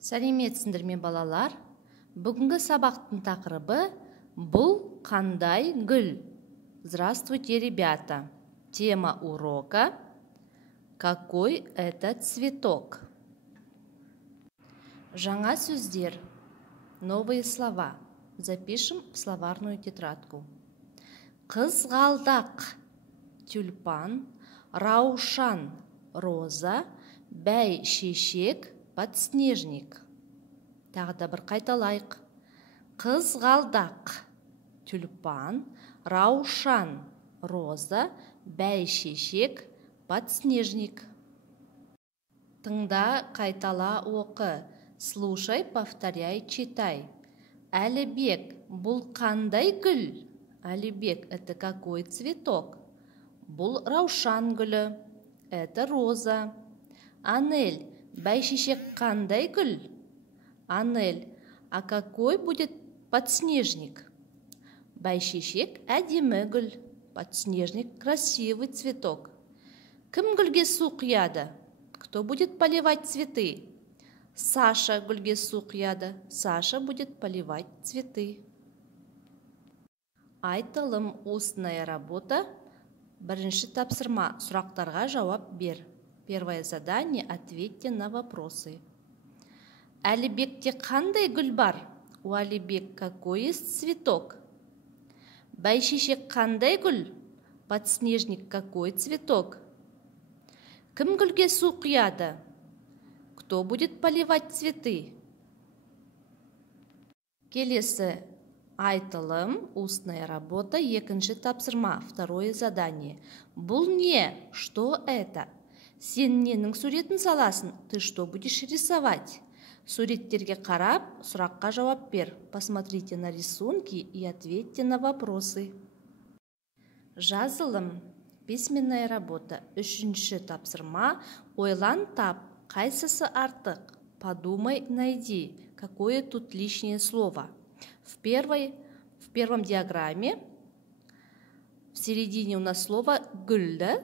Сәлеметсіңдер ме балалар? Бүгінгі сабақтың тақырыбы «Бұл қандай гүл?» Здравствуйте, ребята! Тема урока «Какой это цветок?» Жаңа сөздер, новые слова. Запишем в словарную тетрадку. Қызғалдақ, тюльпан, раушан, роза, бәйшешек, подснежник. Тағы да бір қайталайық. Қызғалдақ, тюльпан, раушан, роза, бәйшешек, подснежник. Тыңда, қайтала, оқы. Слушай, повторяй, читай. Әлібек, бұл қандай гүл? Әлібек, это какой цветок? Бұл раушан гүлі. Это роза. Анель, бәйшешек қандай гүл? Анель, а какой будет подснежник? Бәйшешек әдемі гүл. Подснежник красивый цветок. Кім гүлге су құяды? Кто будет поливать цветы? Саша гүлге су құяды. Саша будет поливать цветы. Айтылым, устная работа. Бірінші тапсырма, сұрақтарға жауап бер. Первое задание, ответьте на вопросы. Әлібекте қандай гүл бар? У Әлібек какой есть цветок? Бәйшешек қандай гүл? Подснежник какой цветок? Кім гүлге су құяды? Кто будет поливать цветы? Келесі айтылым, устная работа, екінші тапсырма, второе задание. Бұл не? Что это? Сен ненің суретін саласын? Ты что будешь рисовать? Суреттерге қарап, сұраққа жауап бер. Посмотрите на рисунки и ответьте на вопросы. Жазылым, письменная работа, үшінші тапсырма, ойлан тап, қайсысы артық? Подумай, найди, какое тут лишнее слово. В первом диаграмме в середине у нас слово гүл, да?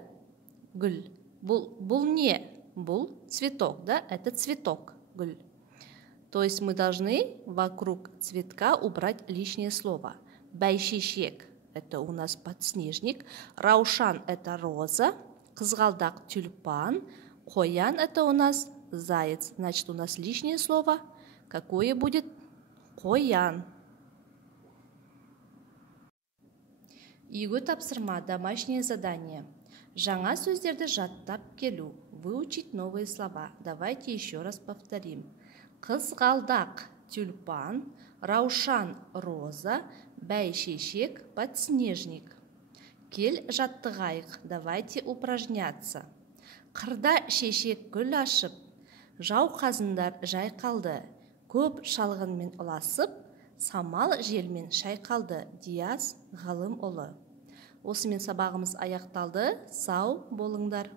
Гүл. Бұл не? Бұл цветок, да? Это цветок, гүл. То есть мы должны вокруг цветка убрать лишнее слово. Бәйшешек – это у нас подснежник. Раушан – это роза. Қызғалдақ – тюльпан. Қоян – это у нас заяц. Значит, у нас лишнее слово. Какое будет? Қоян. Үйге тапсырма, домашнее задание. Жаңа сөздерді жаттап келу. Выучить новые слова. Давайте еще раз повторим. Қызғалдақ, тюльпан, раушан, роза, бәйшешек, подснежник. Кел жаттығайық. Давайте упражняться. Қырда шешек гүл ашып, жау қазындар жайқалды. Көп шалғынмен ұласып, самал желмен шайқалды. Диас Ғалымұлы. Осымен сабағымыз аяқталды. Сау болыңдар.